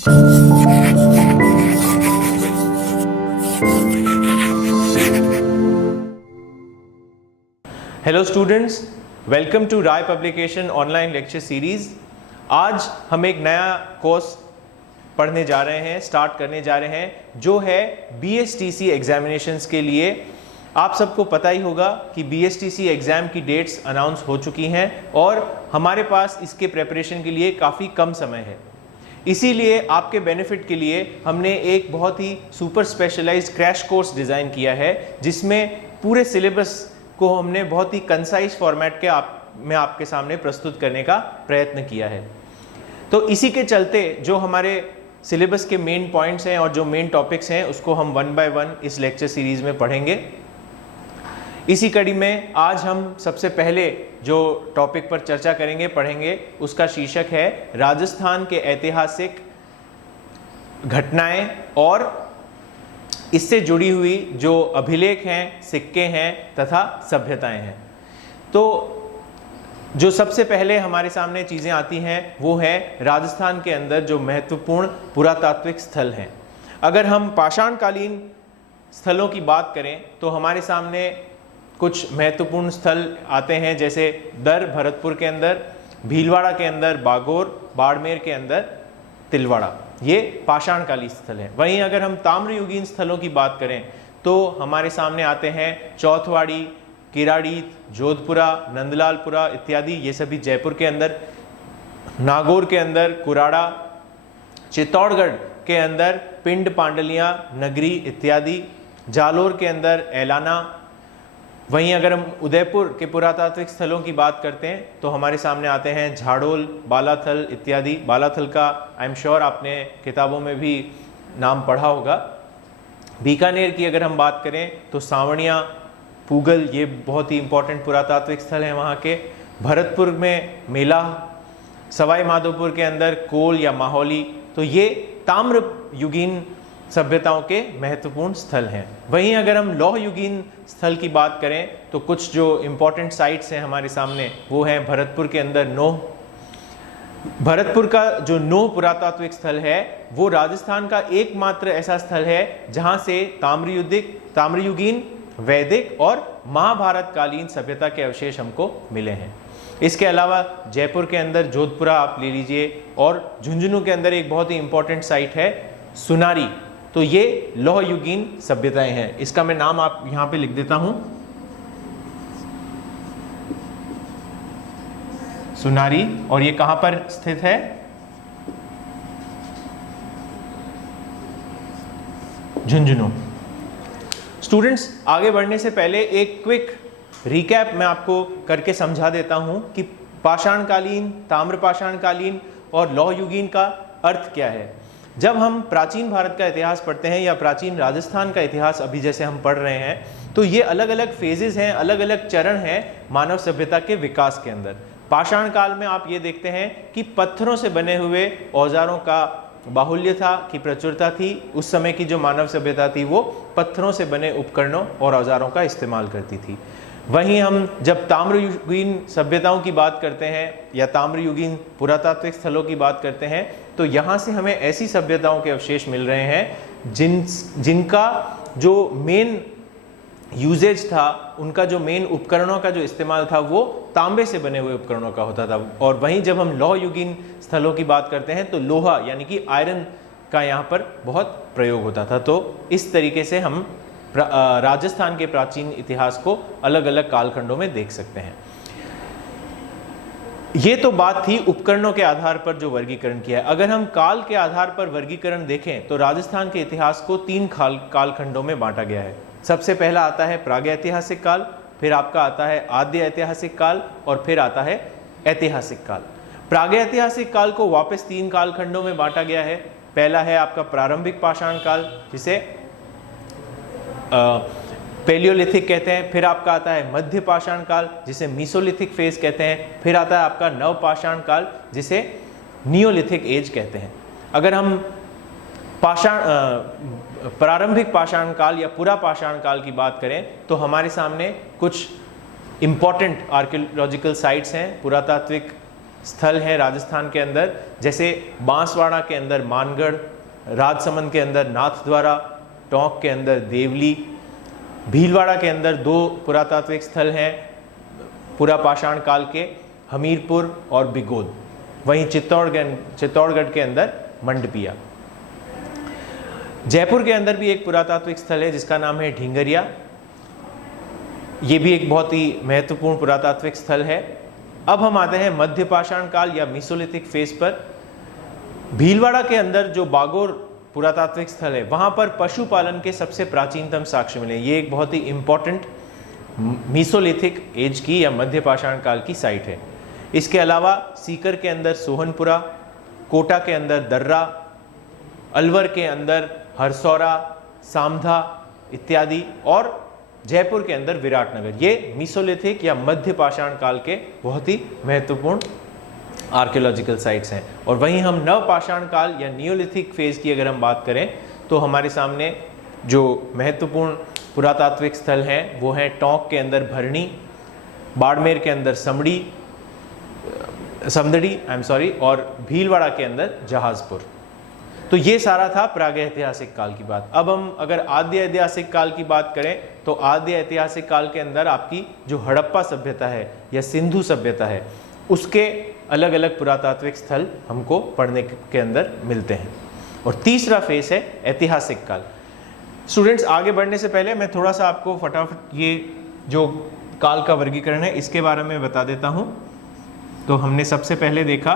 Hello students, welcome to Rai publication online lecture series. आज हम एक नया कोर्स पढ़ने जा रहे हैं, स्टार्ट करने जा रहे हैं, जो है BSTC एग्जामिनेशंस के लिए। आप सबको पता ही होगा कि BSTC एग्ज़ाम की डेट्स अनाउंस हो चुकी हैं और हमारे पास इसके प्रेपरेशन के लिए काफ़ी कम समय है। इसीलिए आपके बेनिफिट के लिए हमने एक बहुत ही super specialised crash course design किया है, जिसमें पूरे सिलेबस को हमने बहुत ही कंसाइज फॉर्मेट के में आपके सामने प्रस्तुत करने का प्रयत्न किया है। तो इसी के चलते जो हमारे सिलेबस के मेन पॉइंट्स हैं और जो मेन टॉपिक्स हैं, उसको हम वन बाय वन इस लेक्चर सीरीज में पढ़ेंगे। इसी कड़ी में आज हम सबसे पहले जो टॉपिक पर चर्चा करेंगे, पढ़ेंगे, उसका शीर्षक है राजस्थान के ऐतिहासिक घटनाएं और इससे जुड़ी हुई जो अभिलेख हैं, सिक्के हैं तथा सभ्यताएं हैं। तो जो सबसे पहले हमारे सामने चीज़ें आती हैं वो है राजस्थान के अंदर जो महत्वपूर्ण पुरातात्विक स्थल हैं। अगर हम पाषाणकालीन स्थलों की बात करें तो हमारे सामने कुछ महत्वपूर्ण स्थल आते हैं, जैसे दर भरतपुर के अंदर, भीलवाड़ा के अंदर बागोर, बाड़मेर के अंदर तिलवाड़ा, ये पाषाणकालीन स्थल हैं। वहीं अगर हम ताम्रयुगीन स्थलों की बात करें तो हमारे सामने आते हैं चौथवाड़ी, किराड़ीत, जोधपुरा, नंदलालपुरा इत्यादि, ये सभी जयपुर के अंदर, नागौर के अंदर कुराड़ा, चित्तौड़गढ़ के अंदर पिंड पांडलियाँ नगरी इत्यादि, जालोर के अंदर एलाना। वहीं अगर हम उदयपुर के पुरातात्विक स्थलों की बात करते हैं तो हमारे सामने आते हैं झाड़ोल, बालाथल इत्यादि। बालाथल का आई एम श्योर आपने किताबों में भी नाम पढ़ा होगा। बीकानेर की अगर हम बात करें तो सांवणिया, पूगल, ये बहुत ही इंपॉर्टेंट पुरातात्विक स्थल हैं वहाँ के। भरतपुर में मेला, सवाई माधोपुर के अंदर कोल या माहौली। तो ये ताम्र युगीन सभ्यताओं के महत्वपूर्ण स्थल हैं। वहीं अगर हम लौह युगीन स्थल की बात करें तो कुछ जो इम्पोर्टेंट साइट्स हैं हमारे सामने वो हैं भरतपुर के अंदर नोह। भरतपुर का जो नोह पुरातात्विक स्थल है वो राजस्थान का एकमात्र ऐसा स्थल है जहां से ताम्रयुगीन, वैदिक और महाभारत कालीन सभ्यता के अवशेष हमको मिले हैं। इसके अलावा जयपुर के अंदर जोधपुरा आप ले लीजिए, और झुंझुनू के अंदर एक बहुत ही इंपॉर्टेंट साइट है सुनारी। तो ये लौह युगीन सभ्यताएं हैं। इसका मैं नाम आप यहां पे लिख देता हूं, सुनारी, और ये कहां पर स्थित है? झुंझुनू। स्टूडेंट्स, आगे बढ़ने से पहले एक क्विक रिकैप मैं आपको करके समझा देता हूं कि पाषाणकालीन, ताम्रपाषाणकालीन और लौह युगीन का अर्थ क्या है। जब हम प्राचीन भारत का इतिहास पढ़ते हैं या प्राचीन राजस्थान का इतिहास अभी जैसे हम पढ़ रहे हैं, तो ये अलग अलग फेजेस हैं, अलग अलग चरण हैं मानव सभ्यता के विकास के अंदर। पाषाण काल में आप ये देखते हैं कि पत्थरों से बने हुए औजारों का बाहुल्य था, की प्रचुरता थी। उस समय की जो मानव सभ्यता थी वो पत्थरों से बने उपकरणों और औजारों का इस्तेमाल करती थी। वहीं हम जब ताम्रयुगीन सभ्यताओं की बात करते हैं या ताम्रयुगीन पुरातात्विक स्थलों की बात करते हैं तो यहाँ से हमें ऐसी सभ्यताओं के अवशेष मिल रहे हैं जिनका जो मेन यूजेज था, उनका जो मेन उपकरणों का जो इस्तेमाल था वो तांबे से बने हुए उपकरणों का होता था। और वहीं जब हम लौह युगीन स्थलों की बात करते हैं तो लोहा यानी कि आयरन का यहाँ पर बहुत प्रयोग होता था। तो इस तरीके से हम राजस्थान के प्राचीन इतिहास को अलग अलग कालखंडों में देख सकते हैं। ये तो बात थी उपकरणों के आधार पर जो वर्गीकरण किया है। अगर हम काल के आधार पर वर्गीकरण देखें तो राजस्थान के इतिहास को 3 कालखंडों में बांटा गया है। सबसे पहला आता है प्रागैतिहासिक काल, फिर आपका आता है आद्य ऐतिहासिक काल और फिर आता है ऐतिहासिक काल। प्रागैतिहासिक काल को वापस 3 कालखंडों में बांटा गया है। पहला है आपका प्रारंभिक पाषाण काल, जिसे पेलियोलिथिक कहते हैं। फिर आपका आता है मध्य पाषाण काल, जिसे मीसोलिथिक फेज कहते हैं। फिर आता है आपका नव पाषाण काल, जिसे नियोलिथिक एज कहते हैं। अगर हम प्रारंभिक पाषाण काल या पुरा पाषाण काल की बात करें तो हमारे सामने कुछ इंपॉर्टेंट आर्कियोलॉजिकल साइट्स हैं, पुरातात्विक स्थल हैं राजस्थान के अंदर, जैसे बांसवाड़ा के अंदर मानगढ़, राजसमंद के अंदर नाथद्वारा, टोंक के अंदर देवली, भीलवाड़ा के अंदर 2 पुरातात्विक स्थल हैं पुरा पाषाण काल के, हमीरपुर और बिगोद। वहीं चित्तौड़गढ़ के अंदर मंडपिया। जयपुर के अंदर भी एक पुरातात्विक स्थल है जिसका नाम है ढींगरिया। ये भी एक बहुत ही महत्वपूर्ण पुरातात्विक स्थल है। अब हम आते हैं मध्य पाषाण काल या मीसोलिथिक फेज पर। भीलवाड़ा के अंदर जो बागोर पुरातात्विक स्थल है वहां पर पशुपालन के सबसे प्राचीनतम साक्ष्य मिले। ये एक बहुत ही इंपॉर्टेंट मीसोलिथिक एज की या मध्य पाषाण काल की साइट है। इसके अलावा सीकर के अंदर सोहनपुरा, कोटा के अंदर दर्रा, अलवर के अंदर हरसौरा, सामधा इत्यादि, और जयपुर के अंदर विराटनगर। ये मीसोलिथिक या मध्य पाषाण काल के बहुत ही महत्वपूर्ण आर्कियोलॉजिकल साइट्स हैं। और वहीं हम नव पाषाण काल या नियोलिथिक फेज की अगर हम बात करें तो हमारे सामने जो महत्वपूर्ण पुरातात्विक स्थल हैं वो हैं टोंक के अंदर भरणी, बाड़मेर के अंदर समदड़ी और भीलवाड़ा के अंदर जहाजपुर। तो ये सारा था प्रागैतिहासिक काल की बात। अब हम अगर आद्य ऐतिहासिक काल की बात करें तो आद्य ऐतिहासिक काल के अंदर आपकी जो हड़प्पा सभ्यता है या सिंधु सभ्यता है उसके अलग अलग पुरातात्विक स्थल हमको पढ़ने के अंदर मिलते हैं। और तीसरा फेस है ऐतिहासिक काल। स्टूडेंट्स, आगे बढ़ने से पहले मैं थोड़ा सा आपको फटाफट ये जो काल का वर्गीकरण है इसके बारे में बता देता हूं। तो हमने सबसे पहले देखा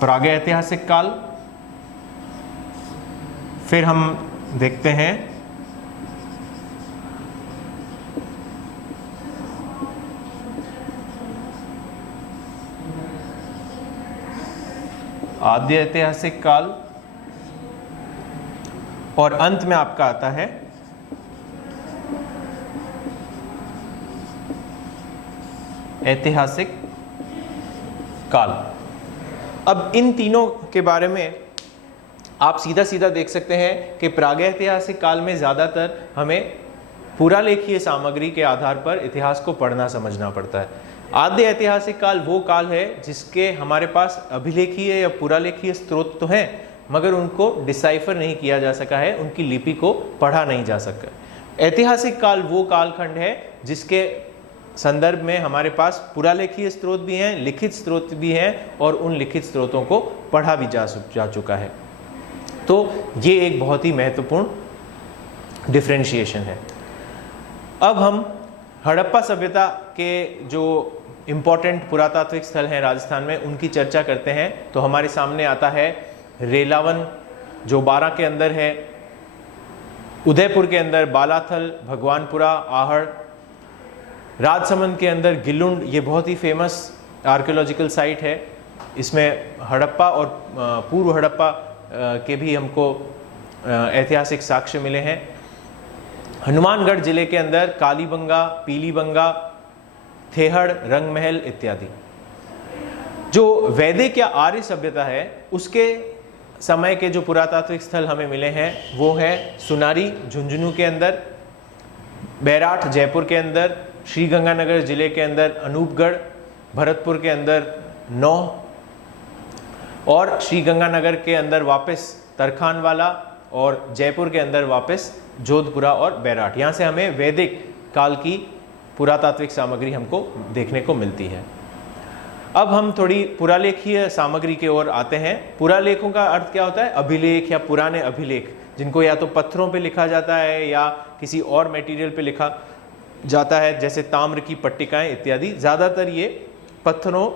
प्रागैतिहासिक काल, फिर हम देखते हैं आद्य ऐतिहासिक काल, और अंत में आपका आता है ऐतिहासिक काल। अब इन तीनों के बारे में आप सीधा सीधा देख सकते हैं कि प्रागैतिहासिक काल में ज़्यादातर हमें पुरालेखीय सामग्री के आधार पर इतिहास को पढ़ना समझना पड़ता है। आद्य ऐतिहासिक काल वो काल है जिसके हमारे पास अभिलेखीय या पुरालेखीय स्रोत तो हैं मगर उनको डिसाइफर नहीं किया जा सका है, उनकी लिपि को पढ़ा नहीं जा सका। ऐतिहासिक काल वो कालखंड है जिसके संदर्भ में हमारे पास पुरालेखीय स्रोत भी हैं, लिखित स्रोत भी हैं, और उन लिखित स्रोतों को पढ़ा भी जा चुका है। तो ये एक बहुत ही महत्वपूर्ण डिफरेंशिएशन है। अब हम हड़प्पा सभ्यता के जो इम्पोर्टेंट पुरातात्विक स्थल हैं राजस्थान में उनकी चर्चा करते हैं। तो हमारे सामने आता है रेलावन जो बारां के अंदर है, उदयपुर के अंदर बालाथल, भगवानपुरा, आहड़, राजसमंद के अंदर गिलुंड, ये बहुत ही फेमस आर्कियोलॉजिकल साइट है। इसमें हड़प्पा और पूर्व हड़प्पा के भी हमको ऐतिहासिक साक्ष्य मिले हैं। हनुमानगढ़ जिले के अंदर कालीबंगा, पीलीबंगा, थेहड़, रंगमहल इत्यादि। जो वैदिक या आर्य सभ्यता है उसके समय के जो पुरातात्विक स्थल हमें मिले हैं वो है सुनारी झुंझुनू के अंदर, बैराठ जयपुर के अंदर, श्री गंगानगर जिले के अंदर अनूपगढ़, भरतपुर के अंदर नौह, और श्री गंगानगर के अंदर वापस तरखानवाला, और जयपुर के अंदर वापस जोधपुरा और बैराठ। यहाँ से हमें वैदिक काल की पुरातात्विक सामग्री हमको देखने को मिलती है। अब हम थोड़ी पुरालेखीय सामग्री की ओर आते हैं। पुरालेखों का अर्थ क्या होता है? अभिलेख या पुराने अभिलेख, जिनको या तो पत्थरों पे लिखा जाता है या किसी और मटेरियल पे लिखा जाता है, जैसे ताम्र की पट्टिकाएं इत्यादि। ज़्यादातर ये पत्थरों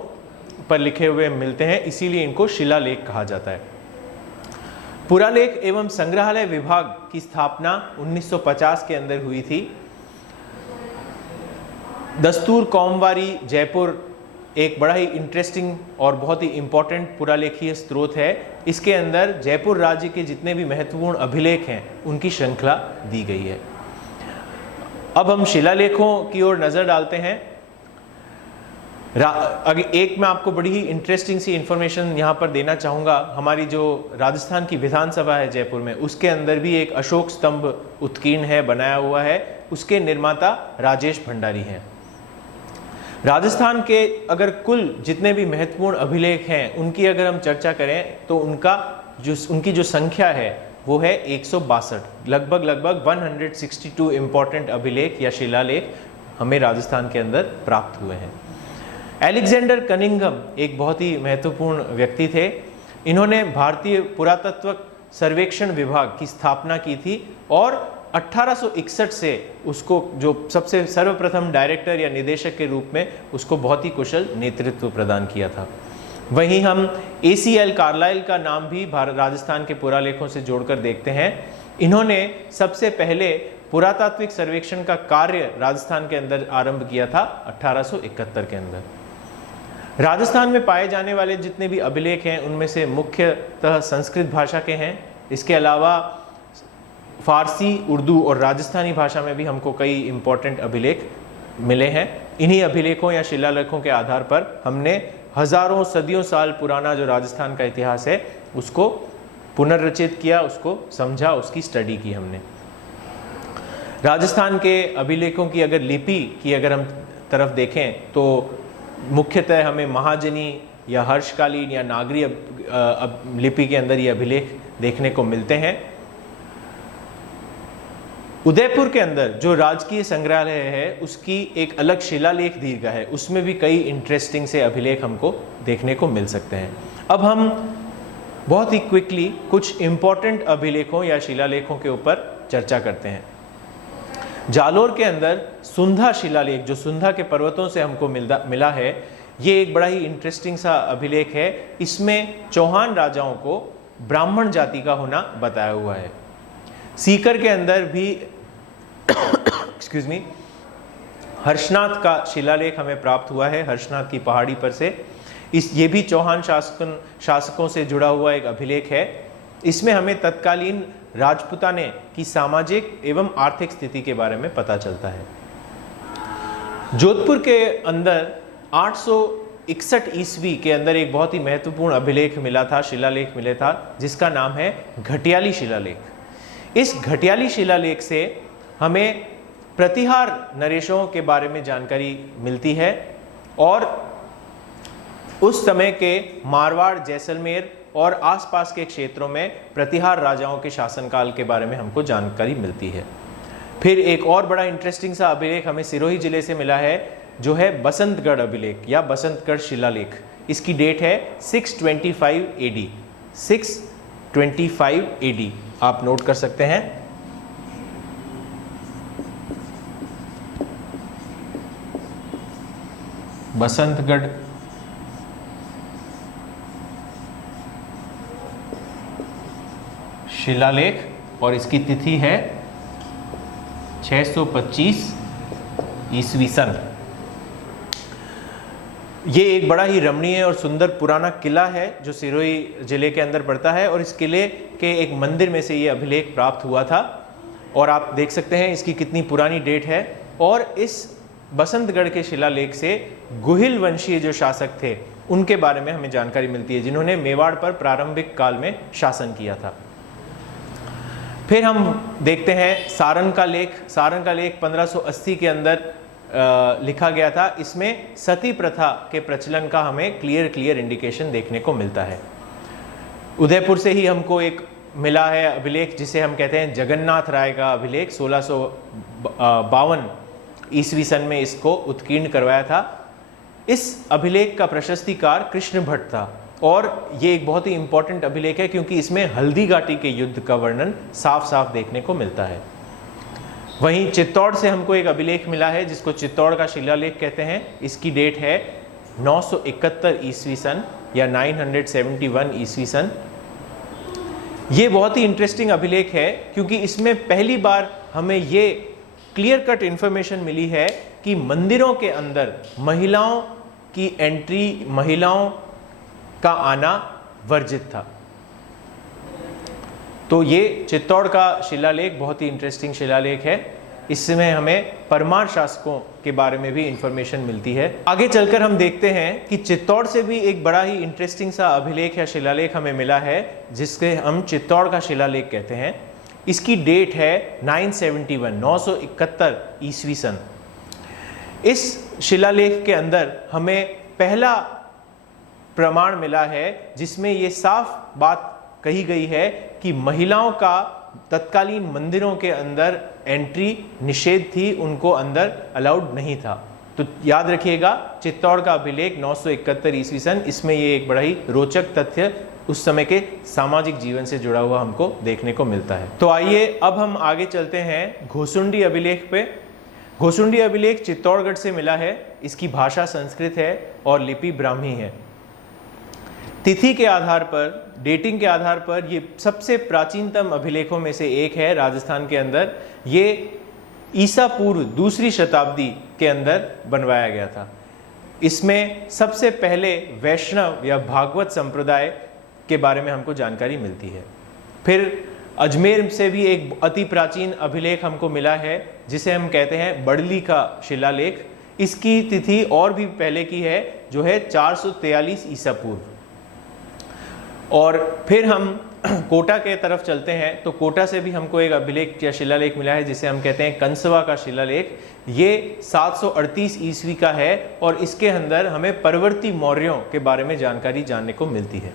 पर लिखे हुए मिलते हैं, इसीलिए इनको शिलालेख कहा जाता है। पुरालेख एवं संग्रहालय विभाग की स्थापना 1950 के अंदर हुई थी। दस्तूर कौमवारी जयपुर एक बड़ा ही इंटरेस्टिंग और बहुत ही इंपॉर्टेंट पुरालेखीय स्रोत है। इसके अंदर जयपुर राज्य के जितने भी महत्वपूर्ण अभिलेख हैं उनकी श्रृंखला दी गई है। अब हम शिलालेखों की ओर नजर डालते हैं। अगर एक मैं आपको बड़ी ही इंटरेस्टिंग सी इंफॉर्मेशन यहाँ पर देना चाहूँगा, हमारी जो राजस्थान की विधानसभा है जयपुर में, उसके अंदर भी एक अशोक स्तंभ उत्कीर्ण है, बनाया हुआ है। उसके निर्माता राजेश भंडारी हैं। राजस्थान के अगर कुल जितने भी महत्वपूर्ण अभिलेख हैं उनकी अगर हम चर्चा करें तो उनकी जो संख्या है वो है 162। लगभग 162 इंपॉर्टेंट अभिलेख या शिलालेख हमें राजस्थान के अंदर प्राप्त हुए हैं। एलेक्जेंडर कनिंघम एक बहुत ही महत्वपूर्ण व्यक्ति थे। इन्होंने भारतीय पुरातत्व सर्वेक्षण विभाग की स्थापना की थी और 1861 से उसको जो सबसे सर्वप्रथम डायरेक्टर या निदेशक के रूप में उसको बहुत ही कुशल नेतृत्व प्रदान किया था। वहीं हम ACL कार्लाइल का नाम भी राजस्थान के पुरालेखों से जोड़कर देखते हैं। इन्होंने सबसे पहले पुरातात्विक सर्वेक्षण का कार्य राजस्थान के अंदर आरंभ किया था 1871 के अंदर। राजस्थान में पाए जाने वाले जितने भी अभिलेख हैं उनमें से मुख्यतः संस्कृत भाषा के हैं। इसके अलावा फारसी, उर्दू और राजस्थानी भाषा में भी हमको कई इंपॉर्टेंट अभिलेख मिले हैं। इन्हीं अभिलेखों या शिलालेखों के आधार पर हमने हजारों सदियों साल पुराना जो राजस्थान का इतिहास है उसको पुनर्रचित किया, उसको समझा, उसकी स्टडी की हमने। राजस्थान के अभिलेखों की अगर लिपि की अगर हम तरफ देखें तो मुख्यतः हमें महाजनी या हर्षकालीन या नागरी लिपि के अंदर ये अभिलेख देखने को मिलते हैं। उदयपुर के अंदर जो राजकीय संग्रहालय है उसकी एक अलग शिलालेख दीर्घा है, उसमें भी कई इंटरेस्टिंग से अभिलेख हमको देखने को मिल सकते हैं। अब हम बहुत ही क्विकली कुछ इंपॉर्टेंट अभिलेखों या शिलालेखों के ऊपर चर्चा करते हैं। जालोर के अंदर सुंधा शिलालेख जो सुंधा के पर्वतों से हमको मिला है, ये एक बड़ा ही इंटरेस्टिंग सा अभिलेख है। इसमें चौहान राजाओं को ब्राह्मण जाति का होना बताया हुआ है। सीकर के अंदर भी एक्सक्यूज मी हर्षनाथ का शिलालेख हमें प्राप्त हुआ है, हर्षनाथ की पहाड़ी पर से। ये भी चौहान शासकों से जुड़ा हुआ एक अभिलेख है। इसमें हमें तत्कालीन राजपुताने की सामाजिक एवं आर्थिक स्थिति के बारे में पता चलता है। जोधपुर के अंदर 861 ईस्वी के अंदर एक बहुत ही महत्वपूर्ण अभिलेख मिला था, शिलालेख मिले था, जिसका नाम है घटियाली शिलालेख। इस घटियाली शिलालेख से हमें प्रतिहार नरेशों के बारे में जानकारी मिलती है और उस समय के मारवाड़, जैसलमेर और आसपास के क्षेत्रों में प्रतिहार राजाओं के शासनकाल के बारे में हमको जानकारी मिलती है। फिर एक और बड़ा इंटरेस्टिंग सा अभिलेख हमें सिरोही जिले से मिला है जो है बसंतगढ़ अभिलेख या बसंतगढ़ शिलालेख। इसकी डेट है 625 AD। 625 AD आप नोट कर सकते हैं। बसंतगढ़ शिलालेख और इसकी तिथि है 625 ईस्वी सन। ये एक बड़ा ही रमणीय और सुंदर पुराना किला है जो सिरोही जिले के अंदर पड़ता है और इस किले के एक मंदिर में से ये अभिलेख प्राप्त हुआ था और आप देख सकते हैं इसकी कितनी पुरानी डेट है। और इस बसंतगढ़ के शिलालेख से गुहिल वंशीय जो शासक थे उनके बारे में हमें जानकारी मिलती है जिन्होंने मेवाड़ पर प्रारंभिक काल में शासन किया था। फिर हम देखते हैं सारण का लेख। सारण का लेख 1580 के अंदर लिखा गया था। इसमें सती प्रथा के प्रचलन का हमें क्लियर इंडिकेशन देखने को मिलता है। उदयपुर से ही हमको एक मिला है अभिलेख जिसे हम कहते हैं जगन्नाथ राय का अभिलेख। 1652 ईस्वी सन में इसको उत्कीर्ण करवाया था। इस अभिलेख का प्रशस्तिकार कृष्ण भट्ट था और ये एक बहुत ही इंपॉर्टेंट अभिलेख है क्योंकि इसमें हल्दी घाटी के युद्ध का वर्णन साफ साफ देखने को मिलता है। वहीं चित्तौड़ से हमको एक अभिलेख मिला है जिसको चित्तौड़ का शिलालेख कहते हैं। इसकी डेट है 971 ईस्वी सन या 971 ईस्वी सन। ये बहुत ही इंटरेस्टिंग अभिलेख है क्योंकि इसमें पहली बार हमें ये क्लियर कट इंफॉर्मेशन मिली है कि मंदिरों के अंदर महिलाओं की एंट्री, महिलाओं का आना वर्जित था। तो ये चित्तौड़ का शिलालेख बहुत ही इंटरेस्टिंग शिलालेख है। इसमें हमें परमार शासकों के बारे में भी इंफॉर्मेशन मिलती है। आगे चलकर हम देखते हैं कि चित्तौड़ से भी एक बड़ा ही इंटरेस्टिंग सा अभिलेख या शिलालेख हमें मिला है, जिसके हम चित्तौड़ का शिलालेख कहते हैं। इसकी डेट है 971 ईस्वी सन। इस शिलालेख के अंदर हमें पहला प्रमाण मिला है जिसमें ये साफ बात कही गई है कि महिलाओं का तत्कालीन मंदिरों के अंदर एंट्री निषेध थी, उनको अंदर अलाउड नहीं था। तो याद रखिएगा, चित्तौड़ का अभिलेख 971 ईस्वी सन, इसमें ये एक बड़ा ही रोचक तथ्य उस समय के सामाजिक जीवन से जुड़ा हुआ हमको देखने को मिलता है। तो आइए अब हम आगे चलते हैं घोसुंडी अभिलेख पे। घोसुंडी अभिलेख चित्तौड़गढ़ से मिला है। इसकी भाषा संस्कृत है और लिपि ब्राह्मी है। तिथि के आधार पर, डेटिंग के आधार पर ये सबसे प्राचीनतम अभिलेखों में से एक है राजस्थान के अंदर। ये ईसा पूर्व दूसरी शताब्दी के अंदर बनवाया गया था। इसमें सबसे पहले वैष्णव या भागवत संप्रदाय के बारे में हमको जानकारी मिलती है। फिर अजमेर से भी एक अति प्राचीन अभिलेख हमको मिला है जिसे हम कहते हैं बड़ली का शिलालेख। इसकी तिथि और भी पहले की है, जो है 443 ईसा पूर्व। और फिर हम कोटा के तरफ चलते हैं तो कोटा से भी हमको एक अभिलेख या शिलालेख मिला है जिसे हम कहते हैं कंसवा का शिलालेख। ये 738 ईस्वी का है और इसके अंदर हमें परवर्ती मौर्यों के बारे में जानकारी जानने को मिलती है।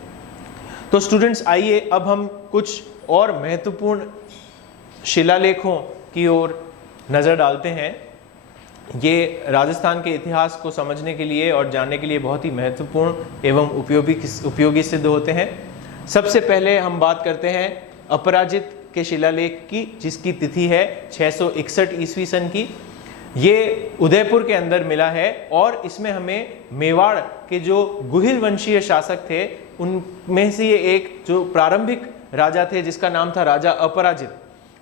तो स्टूडेंट्स, आइए अब हम कुछ और महत्वपूर्ण शिलालेखों की ओर नज़र डालते हैं। ये राजस्थान के इतिहास को समझने के लिए और जानने के लिए बहुत ही महत्वपूर्ण एवं उपयोगी सिद्ध होते हैं। सबसे पहले हम बात करते हैं अपराजित के शिलालेख की, जिसकी तिथि है 661 ईस्वी सन की। ये उदयपुर के अंदर मिला है और इसमें हमें मेवाड़ के जो गुहिल वंशीय शासक थे उनमें से ये एक जो प्रारंभिक राजा थे जिसका नाम था राजा अपराजित,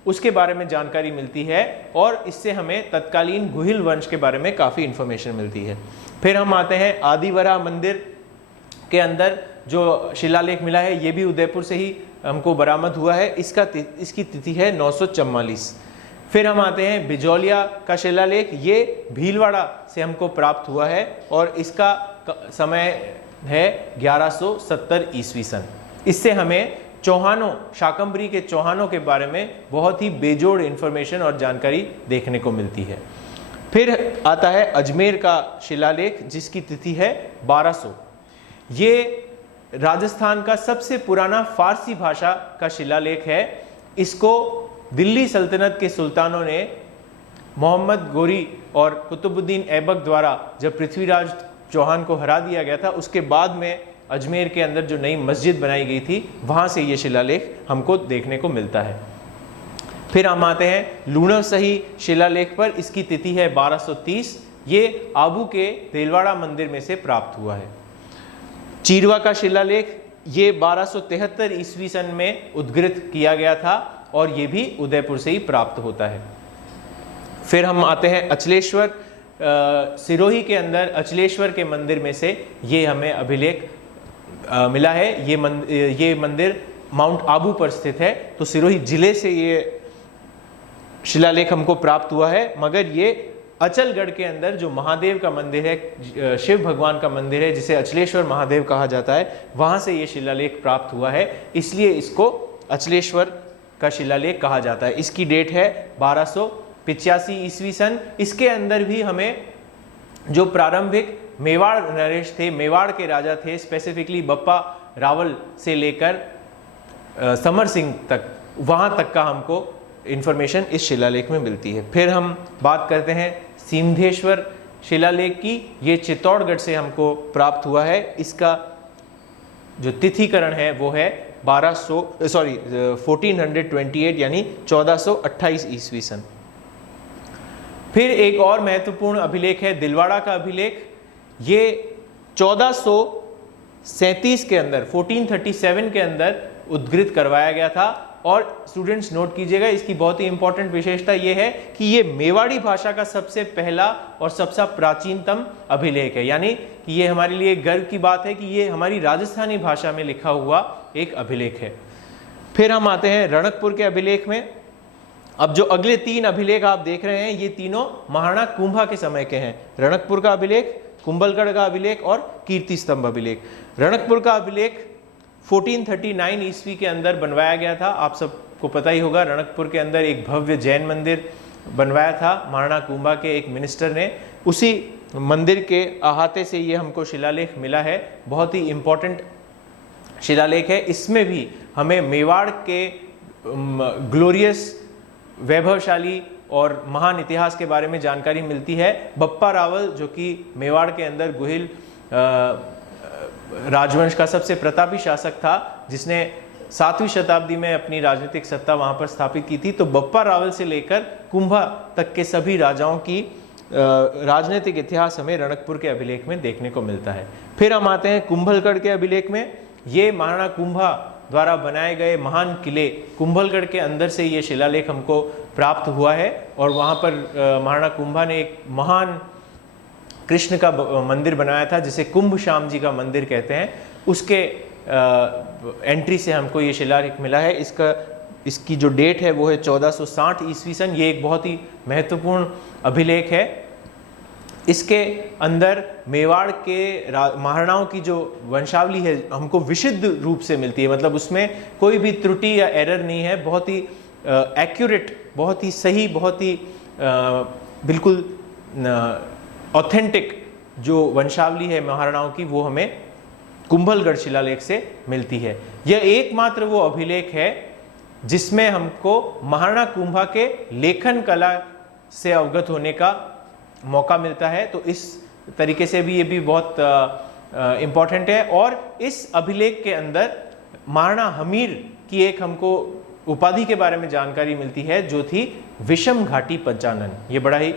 उसके बारे में जानकारी मिलती है और इससे हमें तत्कालीन गुहिल वंश के बारे में काफ़ी इंफॉर्मेशन मिलती है। फिर हम आते हैं आदिवरा मंदिर के अंदर जो शिलालेख मिला है, ये भी उदयपुर से ही हमको बरामद हुआ है। इसकी तिथि है 944। फिर हम आते हैं बिजौलिया का शिलालेख। ये भीलवाड़ा से हमको प्राप्त हुआ है और इसका समय है 1170 ईस्वी सन। इससे हमें चौहानों, शाकंभरी के चौहानों के बारे में बहुत ही बेजोड़ इंफॉर्मेशन और जानकारी देखने को मिलती है। फिर आता है अजमेर का शिलालेख जिसकी तिथि है 1200। ये राजस्थान का सबसे पुराना फारसी भाषा का शिलालेख है। इसको दिल्ली सल्तनत के सुल्तानों ने मोहम्मद गोरी और कुतुबुद्दीन ऐबक द्वारा जब पृथ्वीराज चौहान को हरा दिया गया था, उसके बाद में अजमेर के अंदर जो नई मस्जिद बनाई गई थी, वहाँ से ये शिलालेख हमको देखने को मिलता है। फिर हम आते हैं लूणव सही शिलालेख पर। इसकी तिथि है 1230। ये आबू के देलवाड़ा मंदिर में से प्राप्त हुआ है। चीरवा का शिलालेख ये 1273 ईस्वी सन में उद्घृत किया गया था और ये भी उदयपुर से ही प्राप्त होता है। फिर हम आते हैं अचलेश्वर। सिरोही के अंदर अचलेश्वर के मंदिर में से ये हमें अभिलेख मिला है। ये मंदिर माउंट आबू पर स्थित है, तो सिरोही जिले से ये शिलालेख हमको प्राप्त हुआ है। मगर ये अचलगढ़ के अंदर जो महादेव का मंदिर है, शिव भगवान का मंदिर है, जिसे अचलेश्वर महादेव कहा जाता है, वहाँ से ये शिलालेख प्राप्त हुआ है, इसलिए इसको अचलेश्वर का शिलालेख कहा जाता है। इसकी डेट है 1285 ईस्वी सन। इसके अंदर भी हमें जो प्रारंभिक मेवाड़ नरेश थे, मेवाड़ के राजा थे, स्पेसिफिकली बप्पा रावल से लेकर समर सिंह तक, वहाँ तक का हमको इंफॉर्मेशन इस शिलालेख में मिलती है। फिर हम बात करते हैं सीमधेश्वर शिलालेख की। ये चित्तौड़गढ़ से हमको प्राप्त हुआ है। इसका जो तिथिकरण है वो है 1428 यानी 1428 ईस्वी सन। फिर एक और महत्वपूर्ण अभिलेख है दिलवाड़ा का अभिलेख। ये 1437 के अंदर, 1437 के अंदर उद्घृत करवाया गया था। और स्टूडेंट्स नोट कीजिएगा, इसकी बहुत ही इंपॉर्टेंट विशेषता ये है कि ये मेवाड़ी भाषा का सबसे पहला और सबसे प्राचीनतम अभिलेख है। यानी कि ये हमारे लिए गर्व की बात है कि ये हमारी राजस्थानी भाषा में लिखा हुआ एक अभिलेख है। फिर हम आते हैं रणकपुर के अभिलेख में। अब जो अगले 3 अभिलेख आप देख रहे हैं ये तीनों महाराणा कुंभा के समय के हैं। रणकपुर का अभिलेख, कुंभलगढ़ का अभिलेख और कीर्ति स्तंभ अभिलेख। रणकपुर का अभिलेख 1439 ईस्वी के अंदर बनवाया गया था। आप सबको पता ही होगा, रणकपुर के अंदर एक भव्य जैन मंदिर बनवाया था महाराणा कुंभा के एक मिनिस्टर ने। उसी मंदिर के अहाते से ये हमको शिलालेख मिला है। बहुत ही इंपॉर्टेंट शिलालेख है। इसमें भी हमें मेवाड़ के ग्लोरियस, वैभवशाली और महान इतिहास के बारे में जानकारी मिलती है। बप्पा रावल जो कि मेवाड़ के अंदर गुहिल राजवंश का सबसे प्रतापी शासक था, जिसने 7वीं शताब्दी में अपनी राजनीतिक सत्ता वहां पर स्थापित की थी। तो बप्पा रावल से लेकर कुंभा तक के सभी राजाओं की राजनीतिक इतिहास हमें रणकपुर के अभिलेख में देखने को मिलता है। फिर हम आते हैं कुंभलगढ़ के अभिलेख में। ये महाराणा कुंभा द्वारा बनाए गए महान किले कुंभलगढ़ के अंदर से ये शिलालेख हमको प्राप्त हुआ है। और वहाँ पर महाराणा कुंभा ने एक महान कृष्ण का मंदिर बनाया था, जिसे कुंभ श्याम जी का मंदिर कहते हैं। उसके एंट्री से हमको ये शिलालेख मिला है। इसकी जो डेट है वो है 1460 ईस्वी सन। ये एक बहुत ही महत्वपूर्ण अभिलेख है। इसके अंदर मेवाड़ के महाराणाओं की जो वंशावली है हमको विशुद्ध रूप से मिलती है, मतलब उसमें कोई भी त्रुटि या एरर नहीं है। बहुत ही एक्यूरेट, बहुत ही सही, बहुत ही बिल्कुल ऑथेंटिक जो वंशावली है महाराणाओं की, वो हमें कुंभलगढ़ शिलालेख से मिलती है। यह एकमात्र वो अभिलेख है जिसमें हमको महाराणा कुंभा के लेखन कला से अवगत होने का मौका मिलता है। तो इस तरीके से भी ये भी बहुत इम्पॉर्टेंट है। और इस अभिलेख के अंदर महाराणा हमीर की एक हमको उपाधि के बारे में जानकारी मिलती है, जो थी विषम घाटी पंचानन। ये बड़ा ही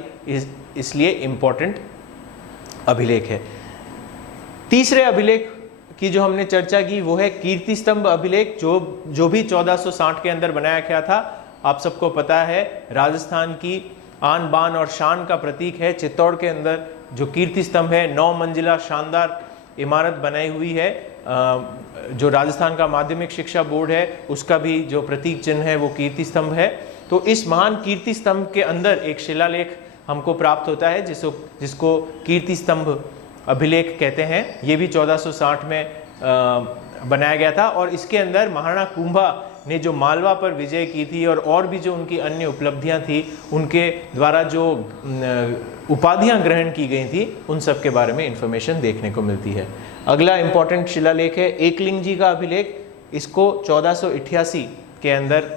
इसलिए इम्पॉर्टेंट अभिलेख है। तीसरे अभिलेख की जो हमने चर्चा की वो है कीर्ति स्तंभ अभिलेख, जो भी 1460 के अंदर बनाया गया था। आप सबको पता है राजस्थान की आन बान और शान का प्रतीक है। चित्तौड़ के अंदर जो कीर्ति स्तंभ है, 9 मंजिला शानदार इमारत बनाई हुई है। जो राजस्थान का माध्यमिक शिक्षा बोर्ड है उसका भी जो प्रतीक चिन्ह है वो कीर्ति स्तंभ है। तो इस महान कीर्ति स्तंभ के अंदर एक शिलालेख हमको प्राप्त होता है जिसको कीर्ति स्तंभ अभिलेख कहते हैं। ये भी 1460 में बनाया गया था। और इसके अंदर महाराणा कुंभा ने जो मालवा पर विजय की थी और भी जो उनकी अन्य उपलब्धियां थी, उनके द्वारा जो उपाधियां ग्रहण की गई थी, उन सब के बारे में इंफॉर्मेशन देखने को मिलती है। अगला इंपॉर्टेंट शिलालेख है एकलिंग जी का अभिलेख। इसको 1488 के अंदर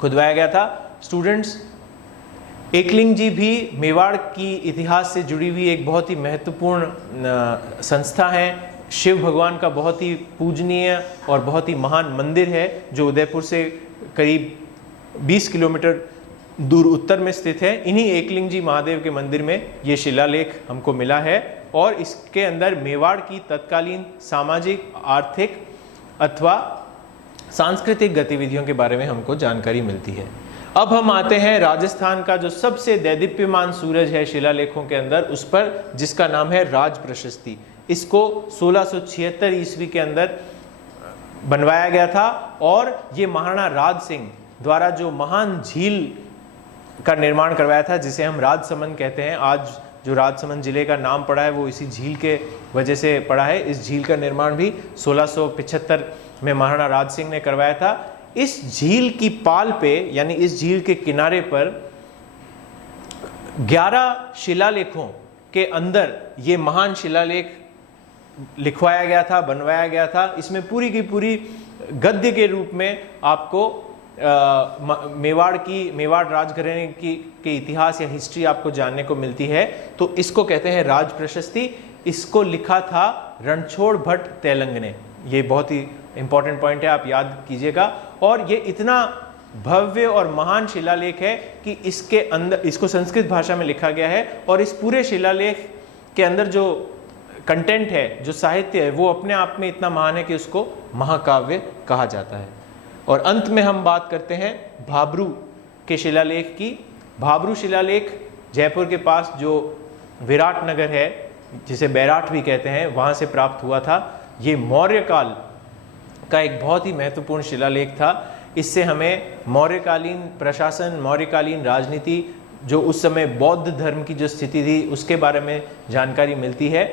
खुदवाया गया था। स्टूडेंट्स, एकलिंग जी भी मेवाड़ की इतिहास से जुड़ी हुई एक बहुत ही महत्वपूर्ण संस्था है। शिव भगवान का बहुत ही पूजनीय और बहुत ही महान मंदिर है, जो उदयपुर से करीब 20 किलोमीटर दूर उत्तर में स्थित है। इन्हीं एकलिंग जी महादेव के मंदिर में ये शिलालेख हमको मिला है। और इसके अंदर मेवाड़ की तत्कालीन सामाजिक, आर्थिक अथवा सांस्कृतिक गतिविधियों के बारे में हमको जानकारी मिलती है। अब हम आते हैं राजस्थान का जो सबसे दैदीप्यमान सूरज है शिलालेखों के अंदर, उस पर, जिसका नाम है राज प्रशस्ति। इसको 1676 ईस्वी के अंदर बनवाया गया था। और ये महाराणा राज सिंह द्वारा जो महान झील का निर्माण करवाया था, जिसे हम राजसमंद कहते हैं। आज जो राजसमंद जिले का नाम पड़ा है वो इसी झील के वजह से पड़ा है। इस झील का निर्माण भी 1675 में महाराणा राज सिंह ने करवाया था। इस झील की पाल पे, यानी इस झील के किनारे पर 11 शिलालेखों के अंदर ये महान शिलालेख लिखवाया गया था, बनवाया गया था। इसमें पूरी की पूरी गद्य के रूप में आपको मेवाड़ राजघराने के इतिहास या हिस्ट्री आपको जानने को मिलती है। तो इसको कहते हैं राज प्रशस्ति। इसको लिखा था रणछोड़ भट्ट तैलंग ने। ये बहुत ही इंपॉर्टेंट पॉइंट है, आप याद कीजिएगा। और ये इतना भव्य और महान शिलालेख है कि इसके अंदर, इसको संस्कृत भाषा में लिखा गया है। और इस पूरे शिलालेख के अंदर जो कंटेंट है, जो साहित्य है, वो अपने आप में इतना महान है कि उसको महाकाव्य कहा जाता है। और अंत में हम बात करते हैं भाबरू के शिलालेख की। भाबरू शिलालेख जयपुर के पास जो विराट नगर है, जिसे बैराट भी कहते हैं, वहाँ से प्राप्त हुआ था। ये मौर्य काल का एक बहुत ही महत्वपूर्ण शिलालेख था। इससे हमें मौर्यकालीन प्रशासन, मौर्यकालीन राजनीति, जो उस समय बौद्ध धर्म की जो स्थिति थी उसके बारे में जानकारी मिलती है।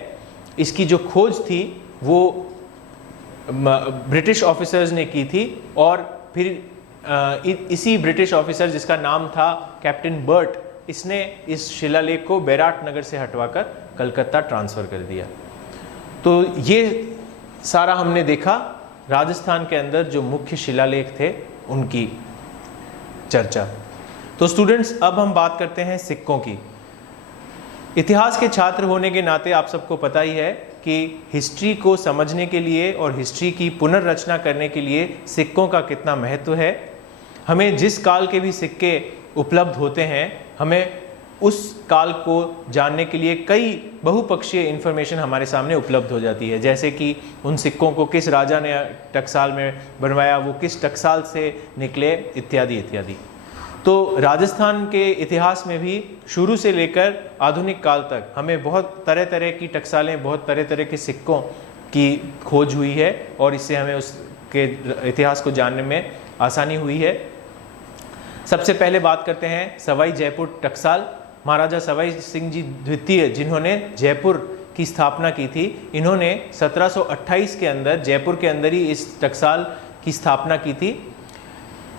इसकी जो खोज थी वो ब्रिटिश ऑफिसर्स ने की थी और फिर इसी ब्रिटिश ऑफिसर जिसका नाम था कैप्टन बर्ट, इसने इस शिलालेख को बैराट नगर से हटवाकर कलकत्ता ट्रांसफ़र कर दिया। तो ये सारा हमने देखा राजस्थान के अंदर जो मुख्य शिलालेख थे उनकी चर्चा। तो स्टूडेंट्स, अब हम बात करते हैं सिक्कों की। इतिहास के छात्र होने के नाते आप सबको पता ही है कि हिस्ट्री को समझने के लिए और हिस्ट्री की पुनर्रचना करने के लिए सिक्कों का कितना महत्व है। हमें जिस काल के भी सिक्के उपलब्ध होते हैं, हमें उस काल को जानने के लिए कई बहुपक्षीय इन्फॉर्मेशन हमारे सामने उपलब्ध हो जाती है, जैसे कि उन सिक्कों को किस राजा ने टकसाल में बनवाया, वो किस टकसाल से निकले, इत्यादि इत्यादि। तो राजस्थान के इतिहास में भी शुरू से लेकर आधुनिक काल तक हमें बहुत तरह तरह की टकसालें, बहुत तरह तरह के सिक्कों की खोज हुई है और इससे हमें उसके इतिहास को जानने में आसानी हुई है। सबसे पहले बात करते हैं सवाई जयपुर टकसाल। महाराजा सवाई सिंह जी द्वितीय, जिन्होंने जयपुर की स्थापना की थी, इन्होंने 1728 के अंदर जयपुर के अंदर ही इस टकसाल की स्थापना की थी।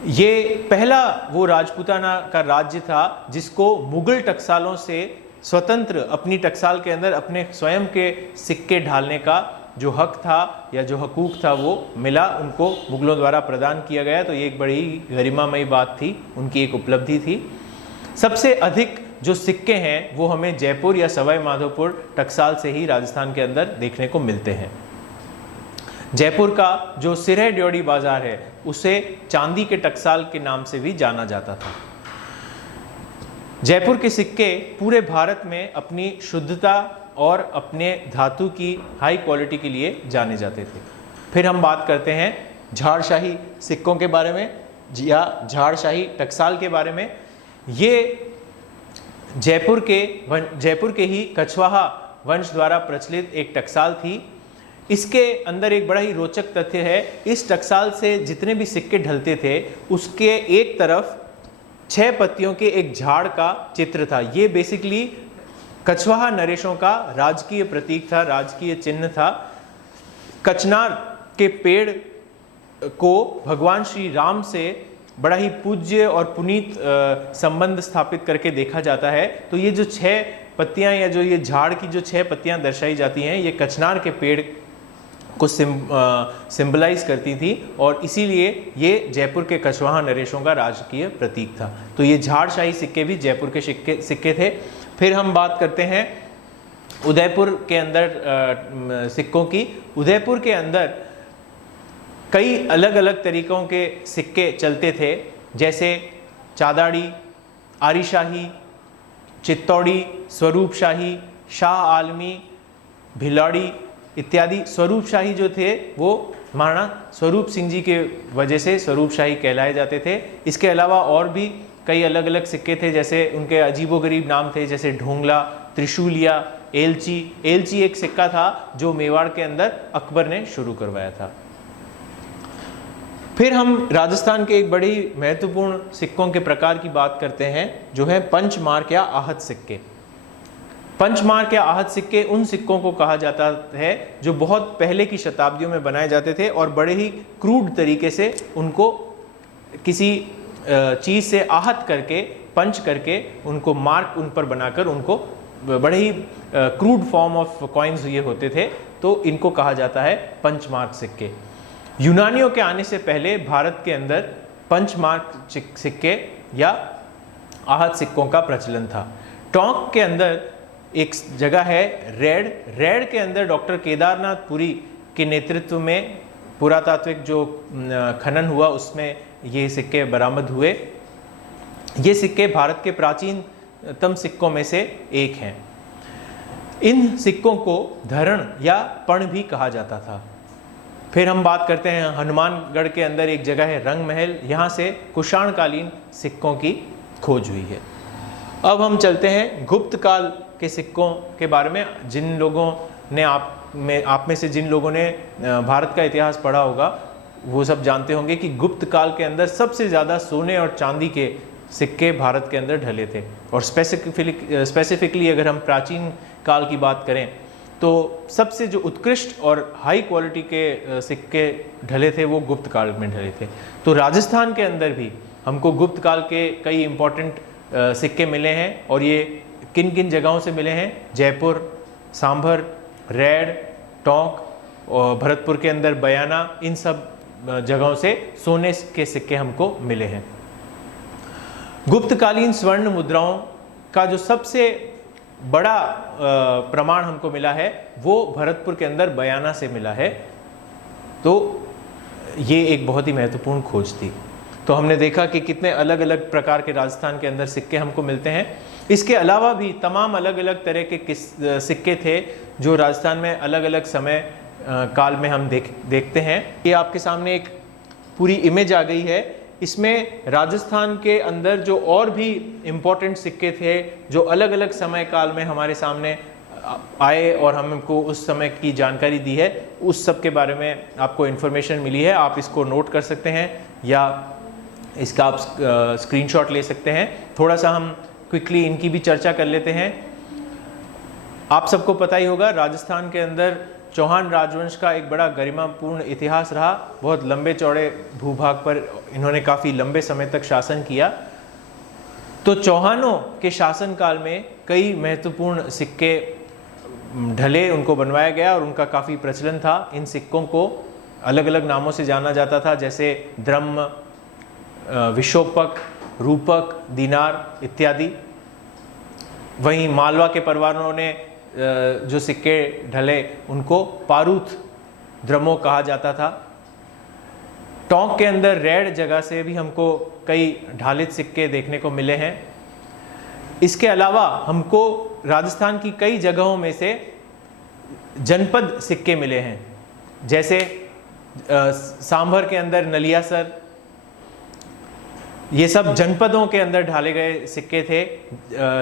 ये पहला वो राजपूताना का राज्य था जिसको मुगल टकसालों से स्वतंत्र अपनी टकसाल के अंदर अपने स्वयं के सिक्के ढालने का जो हक था या जो हकूक था वो मिला, उनको मुगलों द्वारा प्रदान किया गया। तो ये एक बड़ी गरिमामयी बात थी, उनकी एक उपलब्धि थी। सबसे अधिक जो सिक्के हैं वो हमें जयपुर या सवाई माधोपुर टकसाल से ही राजस्थान के अंदर देखने को मिलते हैं। जयपुर का जो सिरह ड्योढ़ी बाजार है उसे चांदी के टकसाल के नाम से भी जाना जाता था। जयपुर के सिक्के पूरे भारत में अपनी शुद्धता और अपने धातु की हाई क्वालिटी के लिए जाने जाते थे। फिर हम बात करते हैं झाड़शाही सिक्कों के बारे में या झाड़शाही टकसाल के बारे में। ये जयपुर के ही कछवाहा वंश द्वारा प्रचलित एक टकसाल थी। इसके अंदर एक बड़ा ही रोचक तथ्य है, इस टकसाल से जितने भी सिक्के ढलते थे उसके एक तरफ 6 पत्तियों के एक झाड़ का चित्र था। ये बेसिकली कछवाहा नरेशों का राजकीय प्रतीक था, राजकीय चिन्ह था। कचनार के पेड़ को भगवान श्री राम से बड़ा ही पूज्य और पुनीत संबंध स्थापित करके देखा जाता है। तो ये जो 6 पत्तियां या जो ये झाड़ की जो 6 पत्तियां दर्शाई जाती हैं, ये कचनार के पेड़ को सिंबलाइज करती थी और इसीलिए ये जयपुर के कछवाहा नरेशों का राजकीय प्रतीक था। तो ये झाड़शाही सिक्के भी जयपुर के सिक्के थे। फिर हम बात करते हैं उदयपुर के अंदर सिक्कों की। उदयपुर के अंदर कई अलग अलग तरीकों के सिक्के चलते थे, जैसे चादाड़ी, आरीशाही, चित्तौड़ी, स्वरूपशाही, शाह आलमी, भिलौड़ी इत्यादि। स्वरूपशाही जो थे वो महाराणा स्वरूप सिंह जी के वजह से स्वरूपशाही कहलाए जाते थे। इसके अलावा और भी कई अलग अलग सिक्के थे, जैसे उनके अजीबोगरीब नाम थे, जैसे ढोंगला, त्रिशूलिया, एलची। एलची एक सिक्का था जो मेवाड़ के अंदर अकबर ने शुरू करवाया था। फिर हम राजस्थान के एक बड़ी महत्वपूर्ण सिक्कों के प्रकार की बात करते हैं, जो है पंचमार्क या आहत सिक्के। पंचमार्क या आहत सिक्के उन सिक्कों को कहा जाता है जो बहुत पहले की शताब्दियों में बनाए जाते थे और बड़े ही क्रूड तरीके से उनको किसी चीज़ से आहत करके, पंच करके उनको मार्क उन पर बनाकर उनको बड़े ही क्रूड फॉर्म ऑफ कॉइन्स ये होते थे। तो इनको कहा जाता है पंचमार्क सिक्के। यूनानियों के आने से पहले भारत के अंदर पंचमार्क सिक्के या आहत सिक्कों का प्रचलन था। टोंक के अंदर एक जगह है रेड के अंदर डॉक्टर केदारनाथ पुरी के नेतृत्व में पुरातात्विक जो खनन हुआ उसमें ये सिक्के बरामद हुए। ये सिक्के भारत के प्राचीनतम सिक्कों में से एक हैं। इन सिक्कों को धरण या पण भी कहा जाता था। फिर हम बात करते हैं हनुमानगढ़ के अंदर एक जगह है रंग महल, यहाँ से कुषाणकालीन सिक्कों की खोज हुई है। अब हम चलते हैं गुप्त काल के सिक्कों के बारे में। जिन लोगों ने आप में से जिन लोगों ने भारत का इतिहास पढ़ा होगा वो सब जानते होंगे कि गुप्त काल के अंदर सबसे ज़्यादा सोने और चांदी के सिक्के भारत के अंदर ढले थे। और स्पेसिफिकली अगर हम प्राचीन काल की बात करें तो सबसे जो उत्कृष्ट और हाई क्वालिटी के सिक्के ढले थे वो गुप्त काल में ढले थे। तो राजस्थान के अंदर भी हमको गुप्त काल के कई इम्पोर्टेंट सिक्के मिले हैं। और ये किन किन जगहों से मिले हैं? जयपुर, सांभर, रेड, टोंक और भरतपुर के अंदर बयाना, इन सब जगहों से सोने के सिक्के हमको मिले हैं। गुप्तकालीन स्वर्ण मुद्राओं का जो सबसे बड़ा प्रमाण हमको मिला है वो भरतपुर के अंदर बयाना से मिला है। तो ये एक बहुत ही महत्वपूर्ण खोज थी। तो हमने देखा कि कितने अलग अलग प्रकार के राजस्थान के अंदर सिक्के हमको मिलते हैं। इसके अलावा भी तमाम अलग अलग तरह के सिक्के थे जो राजस्थान में अलग अलग समय काल में हम देखते हैं। ये आपके सामने एक पूरी इमेज आ गई है। इसमें राजस्थान के अंदर जो और भी इम्पोर्टेंट सिक्के थे जो अलग अलग समय काल में हमारे सामने आए और हमको उस समय की जानकारी दी है, उस सब के बारे में आपको इन्फॉर्मेशन मिली है। आप इसको नोट कर सकते हैं या इसका आप स्क्रीनशॉट ले सकते हैं। थोड़ा सा हम क्विकली इनकी भी चर्चा कर लेते हैं। आप सबको पता ही होगा राजस्थान के अंदर चौहान राजवंश का एक बड़ा गरिमापूर्ण इतिहास रहा। बहुत लंबे चौड़े भूभाग पर इन्होंने काफ़ी लंबे समय तक शासन किया। तो चौहानों के शासनकाल में कई महत्वपूर्ण सिक्के ढले, उनको बनवाया गया और उनका काफ़ी प्रचलन था। इन सिक्कों को अलग अलग नामों से जाना जाता था, जैसे द्रह्म, विशोपक, रूपक, दीनार इत्यादि। वहीं मालवा के परिवारों ने जो सिक्के ढले उनको पारूथ द्रमो कहा जाता था। टोंक के अंदर रेड जगह से भी हमको कई ढालित सिक्के देखने को मिले हैं। इसके अलावा हमको राजस्थान की कई जगहों में से जनपद सिक्के मिले हैं, जैसे सांभर के अंदर नलियासर, ये सब जनपदों के अंदर ढाले गए सिक्के थे।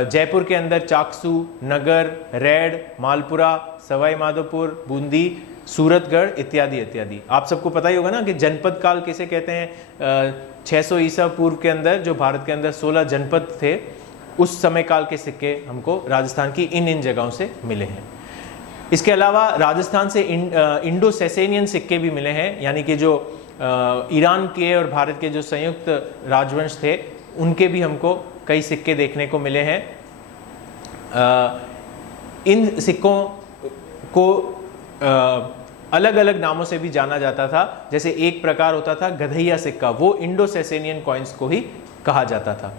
जयपुर के अंदर चाकसू, नगर, रेड, मालपुरा, सवाई माधोपुर, बूंदी, सूरतगढ़ इत्यादि इत्यादि। आप सबको पता ही होगा ना कि जनपद काल किसे कहते हैं। 600 ईसा पूर्व के अंदर जो भारत के अंदर 16 जनपद थे, उस समय काल के सिक्के हमको राजस्थान की इन जगहों से मिले हैं। इसके अलावा राजस्थान से इंडो सेसेनियन सिक्के भी मिले हैं, यानी कि जो ईरान के और भारत के जो संयुक्त राजवंश थे उनके भी हमको कई सिक्के देखने को मिले हैं। इन सिक्कों को अलग अलग नामों से भी जाना जाता था। जैसे एक प्रकार होता था गधैया सिक्का, वो इंडो सेसेनियन कॉइन्स को ही कहा जाता था।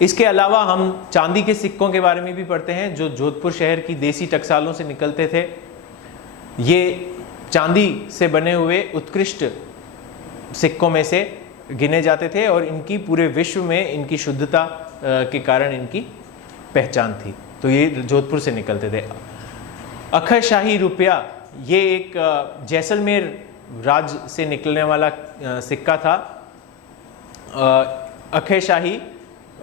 इसके अलावा हम चांदी के सिक्कों के बारे में भी पढ़ते हैं जो जोधपुर शहर की देसी टकसालों से निकलते थे। ये चांदी से बने हुए उत्कृष्ट सिक्कों में से गिने जाते थे और इनकी पूरे विश्व में इनकी शुद्धता के कारण इनकी पहचान थी। तो ये जोधपुर से निकलते थे। अक्षय शाही रुपया, ये एक जैसलमेर राज्य से निकलने वाला सिक्का था। अक्षय शाही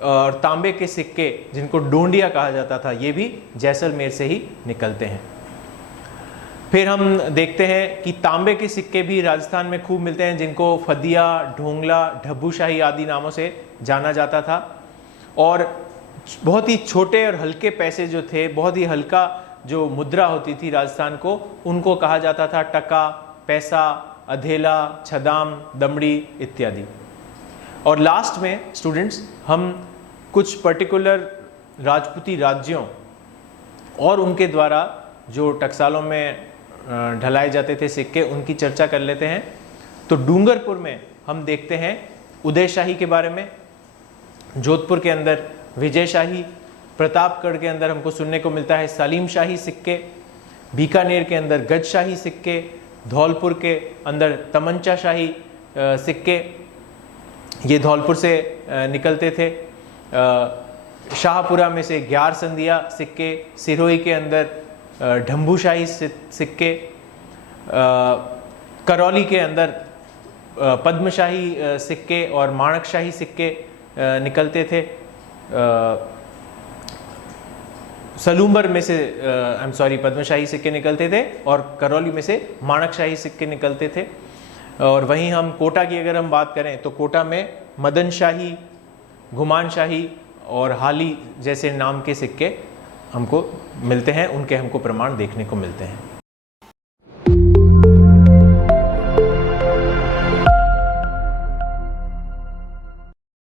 और तांबे के सिक्के जिनको डोंडिया कहा जाता था, ये भी जैसलमेर से ही निकलते हैं। फिर हम देखते हैं कि तांबे के सिक्के भी राजस्थान में खूब मिलते हैं, जिनको फदिया, ढोंगला, ढब्बूशाही आदि नामों से जाना जाता था। और बहुत ही छोटे और हल्के पैसे जो थे, बहुत ही हल्का जो मुद्रा होती थी राजस्थान को, उनको कहा जाता था टका, पैसा, अधेला, छदाम, दमड़ी इत्यादि। और लास्ट में स्टूडेंट्स हम कुछ पर्टिकुलर राजपूती राज्यों और उनके द्वारा जो टकसालों में ढलाए जाते थे सिक्के, उनकी चर्चा कर लेते हैं। तो डूंगरपुर में हम देखते हैं उदय शाही के बारे में, जोधपुर के अंदर विजय शाही, प्रतापगढ़ के अंदर हमको सुनने को मिलता है सलीम शाही सिक्के, बीकानेर के अंदर गजशाही सिक्के, धौलपुर के अंदर तमंचा शाही सिक्के, ये धौलपुर से निकलते थे। शाहपुरा में से ग्यार संधिया सिक्के, सिरोही के अंदर ढंबूशाही सिक्के, करौली के अंदर पद्मशाही सिक्के और माणकशाही सिक्के निकलते थे। सलूम्बर में से पद्मशाही सिक्के निकलते थे और करौली में से माणकशाही सिक्के निकलते थे। और वहीं हम कोटा की अगर हम बात करें तो कोटा में मदन शाही, घुमान शाही और हाली जैसे नाम के सिक्के हमको मिलते हैं, उनके हमको प्रमाण देखने को मिलते हैं।